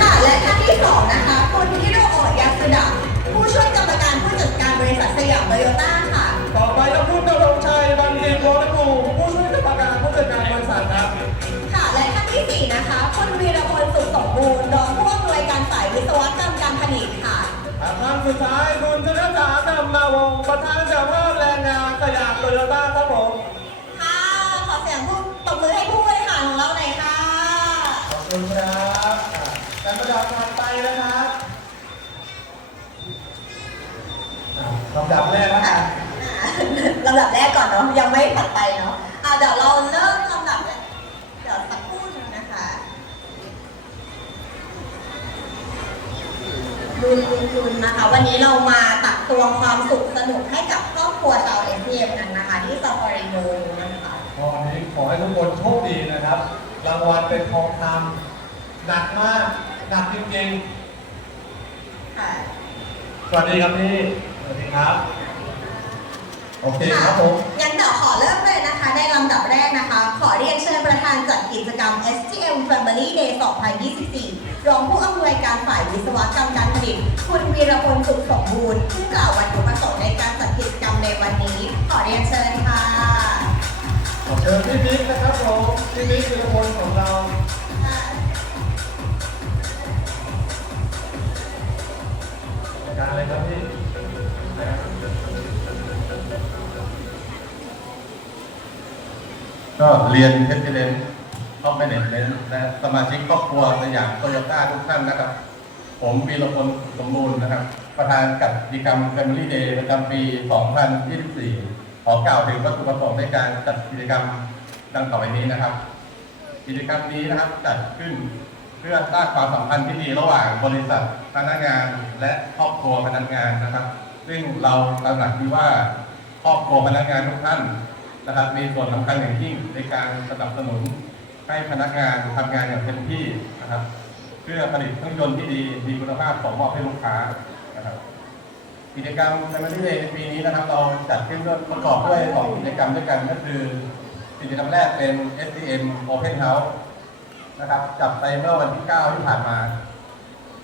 ค่ะและท่านที่สองนะคะคุณฮิโรโอะยาสุดะผู้ช่วยกรรมการผู้จัดการบริษัทสยามโตโยต้าค่ะ ต่อไปครับคุณนรงชัยบันทิตวรกูลผู้ช่วยกรรมการผู้จัดการบริษัทครับ ค่ะและท่านที่สี่นะคะคุณวีรพลสุขสมบูรณ์รองผู้อำนวยการฝ่ายวิศวกรรมการผลิตค่ะท่านสุดท้ายคุณธนจ๋าธรรมาวงศ์ประธานเจ้าภาพแรงงานสยามโตโยต้าครับผมค่ะขอเสียงผู้ตบมือให้ผู้บริหารของเราหน่อยค่ะขอบคุณครับ อะการประดับถัดไปนะครับอะลำดับแรกแล้วกันลำดับแรกก่อนเนาะยังไม่ถัดไปเนาะอะเดี๋ยวเราเริ่มลำดับเดี๋ยวสักครู่หนึงนะคะลุนลุนลุนนะคะ วันนี้เรามาตักตวงความสุขสนุกให้กับครอบครัวชาวเอ็มพีเอ็มกันนะคะ ที่ซาฟารีโมนะคะวันนี้ขอให้ทุกคนโชคดีนะครับ รางวัลเป็นทองคำหนักมาก หนักจริงค่ะๆ สวัสดีครับพี่ สวัสดีครับ โอเคครับผม งั้นเดี๋ยวขอเริ่มเลยนะคะ ในลำดับแรกนะคะ ขอเรียนเชิญประธานจัดกิจกรรม STM Family Day 2024 รองผู้อำนวยการฝ่ายวิศวกรรมการผลิต คุณวีรพลสุขสมบูรณ์ซึ่งกล่าววัตถุประสงค์ในการจัดกิจกรรมในวันนี้ ขอเรียนเชิญค่ะ ขอเชิญพี่บิ๊กนะครับผม พี่บิ๊กคือคนของเรา การอะไรครับพี่ก็เรียนเพชรเดนท็อปแมเนเมนต์และสมาชิกครอบครัวสยามโตโยต้าทุกท่านนะครับ ผมวีรพลสมบูรณ์นะครับ ประธานจัดกิจกรรม Family Day ประจำปี 2024 ขอกล่าวถึงวัตถุประสงค์ในการจัดกิจกรรมดังต่อไปนี้นะครับ กิจกรรมนี้นะครับจัดขึ้น เพื่อสร้างความสัมพันธ์ที่ดีระหว่างบริษัทพนักงานและครอบครัวพนักงานนะครับ ซึ่งเราตระหนักดีว่าครอบครัวพนักงานทุกท่านนะครับ มีส่วนสำคัญอย่างยิ่งในการสนับสนุนให้พนักงานทำงานอย่างเต็มที่นะครับ เพื่อผลิตเครื่องยนต์ที่ดีมีคุณภาพส่งมอบให้ลูกค้านะครับกิจกรรม Family Day ในปีนี้นะครับ เราจัดขึ้นประกอบด้วยสองกิจกรรมด้วยกันก็คือกิจกรรมแรกเป็น STM Open House นะครับจัดไปเมื่อวันที่ 9 ที่ผ่านมา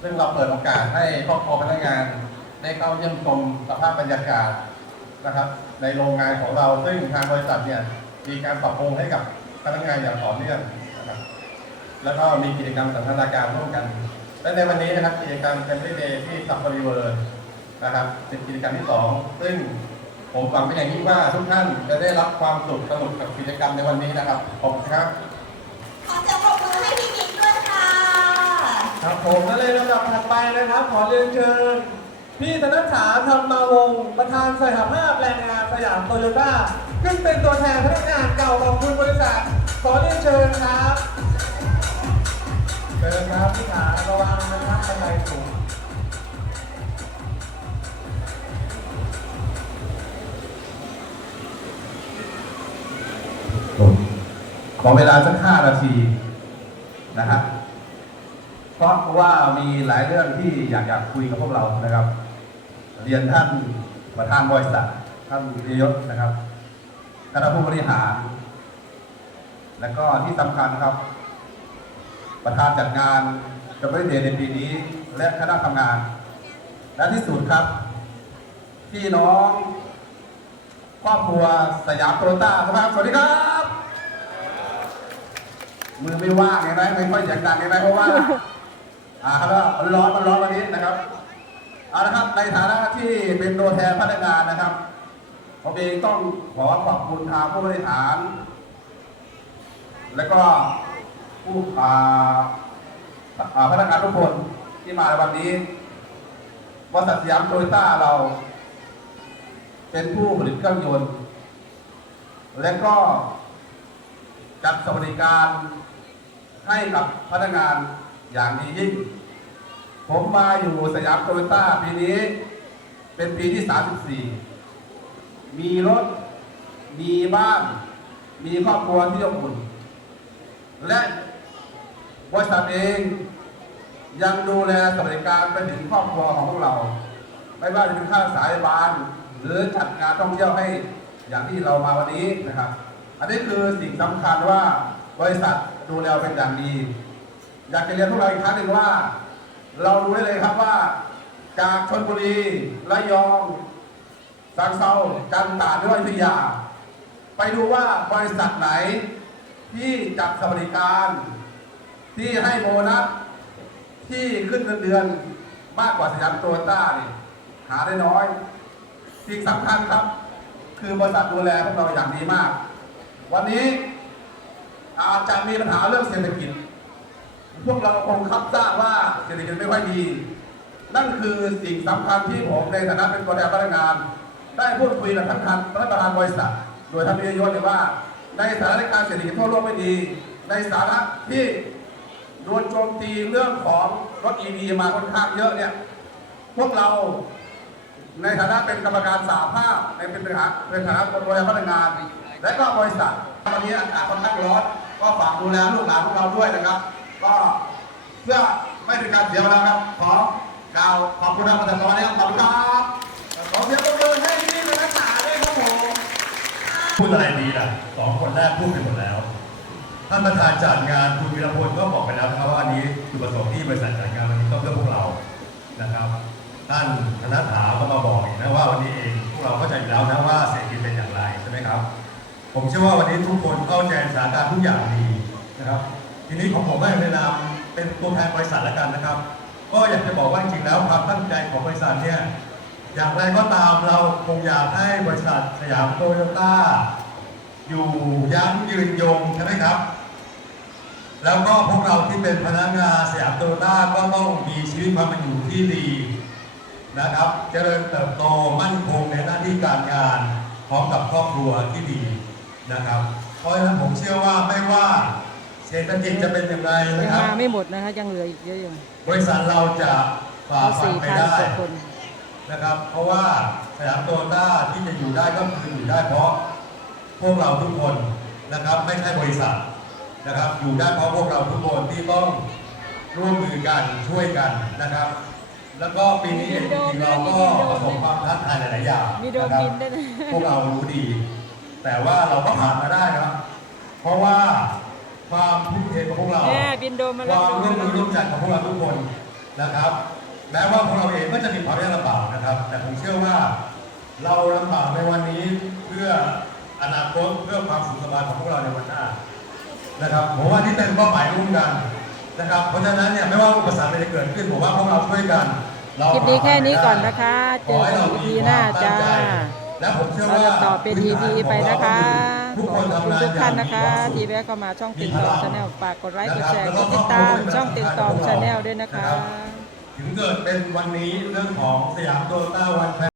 ซึ่งเราเปิดโอกาสให้ครอบครัวพนักงาน ได้เข้าเยี่ยมชมสภาพบรรยากาศนะครับ ในโรงงานของเราซึ่งทางบริษัทเนี่ยมีการปรับปรุงให้กับพนักงานอย่างต่อเนื่องนะครับ แล้วก็มีกิจกรรมสันทนาการร่วมกัน และในวันนี้นะครับกิจกรรม Family Day ที่ซับริเวอร์นะครับเป็นกิจกรรมที่สองซึ่งผมหวังเป็นอย่างยิ่งว่าทุกท่านจะได้รับความสุขสนุกกับกิจกรรมในวันนี้นะครับ ขอบคุณครับ ขอเสียงปรบมือให้พี่บิ๊กด้วยค่ะ ครับผมและเลยลำดับถัดไปนะครับ ขอเรียนเชิญพี่ธนฐาธรรมาวงศ์ประธานสหภาพแรงงานสยามโตโยต้าขึ้นเป็นตัวแทนพนักงานเก่าของคุณบริษัทขอเรียนเชิญครับเชิญครับพี่ขาระวังนะครับบันไดสูงผมขอเวลาสักห้านาทีนะครับ เพราะว่ามีหลายเรื่องที่อยากอยากคุยกับพวกเรานะครับ เรียนท่านประธานบริษัทท่านเอยศนะครับคณะผู้บริหาร และก็ที่สำคัญครับ ประธานจัดงานจะไม่เดในปีนี้ และคณะทำงาน และที่สุดครับพี่น้องครอบครัวสยามโตโยต้าครับสวัสดีครับมือไม่ว่างเห็นไหมไม่ค่อยเสียงดังเห็นไหมเพราะว่า อ่าแล้วมันร้อนมันร้อนวันนี้นะครับเอาละครับในฐานะที่เป็นตัวแทนพนักงานนะครับผมเองต้องขอขอบคุณทางผู้บริหาร และก็ผู้อ่าอาพนักงานทุกคนที่มาในวันนี้บริษัทสยามโตโยต้าเรา เป็นผู้ผลิตเครื่องยนต์ และก็จัดสวัสดิการให้กับพนักงาน อย่างดียิ่ง ผมมาอยู่สยามโตโยต้าปีนี้ เป็นปีที่ 34 มีรถ มีบ้าน มีครอบครัวที่อบอุ่น และบริษัทเองยังดูแลสวัสดิการไปถึงครอบครัวของพวกเรา ไม่ว่าจะเป็นค่าสายบาน หรือจัดงานท่องเที่ยวให้อย่างที่เรามาวันนี้นะครับ อันนี้คือสิ่งสำคัญว่าบริษัทดูแลเป็นอย่างดี อยากจะเรียนพวกเราอีกครั้งหนึ่งว่า เรารู้ได้เลยครับว่า จากชนบุรีระยองสังเซาจันตาดหรือว่าอยุธยา ไปดูว่าบริษัทไหน ที่จัดสวัสดิการ ที่ให้โบนัสที่ขึ้นเงินเดือนมากกว่าสยามโตโยต้านี่หาได้น้อยสิ่งสำคัญครับ คือบริษัทดูแลพวกเราอย่างดีมาก วันนี้อาจจะมีปัญหาเรื่องเศรษฐกิจ พวกเราคงคับทราบว่าเศรษฐกิจไม่ค่อยดี นั่นคือสิ่งสำคัญที่ผมในฐานะเป็นตัวแทนพนักงาน ได้พูดคุยกับท่านท่านประธานบริษัท โดยท่านวิยศเลยว่า ในสถานการณ์เศรษฐกิจทั่วโลกไม่ดี ในสานะที่โดนโจมตีเรื่องของรถ EV มาค่อนข้างเยอะเนี่ย พวกเราในฐานะเป็นกรรมการสาภาพในเป็นฐานเป็นฐานะคนดูแลพนักงาน และก็บริษัทวันนี้อากาศค่อนข้างร้อนก็ฝากดูแลลูกหลานพวกเราด้วยนะครับ ก็เพื่อไม่เป็นการเสียเวลาครับขอกล่าวขอบคุณท่าประธานนะครับขอบคุณครับขอเสียงปรบมือให้พี่ธนถาด้วยครับผมพูดอะไรดีล่ะสองคนแรกพูดไปหมดแล้วท่านประธานจัดงานคุณวีรพลก็บอกไปแล้วนะครับว่าอันนี้จุดประสงค์ที่บริษัทจัดงานวันนี้ก็เพื่อพวกเรานะครับท่านธนถาก็มาบอกอีกนะว่าวันนี้เองพวกเราเข้าใจอยู่แล้วนะว่าเศรษฐกิจเป็นอย่างไรใช่ไหมครับ ผมเชื่อว่าวันนี้ทุกคนเข้าใจสถานการณ์ทุกอย่างดีนะครับ ทีนี้ของผมก็ในนามเป็นตัวแทนบริษัทแล้วกันนะครับ ก็อยากจะบอกว่าจริงแล้วความตั้งใจของบริษัทเนี่ยอย่างไรก็ตามเราคงอยากให้บริษัทสยามโตโยต้าอยู่ยั้งยืนยงใช่ไหมครับ แล้วก็พวกเราที่เป็นพนักงานสยามโตโยต้าก็ต้องมีชีวิตความเป็นอยู่ที่ดีนะครับเจริญเติบโตมั่นคงในหน้าที่การงานพร้อมกับครอบครัวที่ดีนะครับ เพราะฉะนั้นผมเชื่อว่าไม่ว่า เศรษฐกิจจะเป็นอย่างไรยังนะครับ มาไม่หมดนะคะยังเหลืออีกเยอะอยู่บริษัทเราจะฝ่าเอาฟันสี่ไปพันได้กว่าคน นะครับ เพราะว่าสยามโตโยต้าที่จะอยู่ได้ก็คืออยู่ได้เพราะพวกเราทุกคนนะครับ ไม่ใช่บริษัทนะครับ อยู่ได้เพราะพวกเราทุกคนที่ต้องร่วมมือกันช่วยกันนะครับ แล้วก็ปีนี้เองจริงๆเราก็ประสบความท้าทายหลายๆอย่างมีโดรนนะครับบินด้วยนะ พวกเรารู้ดี แต่ว่าเราก็ผ่านมาได้นะเพราะว่า ความทุ่มเทของพวกเราแม่บินโดรนมาคแล้ววามร่วมมือร่วมใจของพวกเราทุกคนนะครับ แม้ว่าพวกเราเองก็จะมีความยากลำบากนะครับ แต่ผมเชื่อว่า เราลำบากในวันนี้เพื่ออนาคตเพื่อความสุขสบายของพวกเราในวันหน้านะครับผมว่านี่เป็นเป้าหมายร่วมกันนะครับ เพราะฉะนั้นเนี่ยไม่ว่าอุปสรรคอะไรจะเกิดขึ้นผมว่าพวกเราช่วยกัน เราคลิปนี้แค่นี้ก่อนนะคะขอให้เรามีเจอกัน EP หน้าควมตั้งใจจ้า และผมเชื่อเราว่าจะต่อเป็นพื้ EP ฐาไปของเรานะคะทุกขคอนบทำคุณงานทุกท่านอย่นะงคะมีวามสุขที่แวะเข้ามาช่องมีติดพต่อลังชาแนลฝากกดไลค์กดนะครับแชร์แล้วกก็ดติดตามครอบครัวช่องติดต่อชาแนลด้วยนะคะ ถึงเกิดเป็นวันนี้เรื่องของสยามโตโยต้าวัน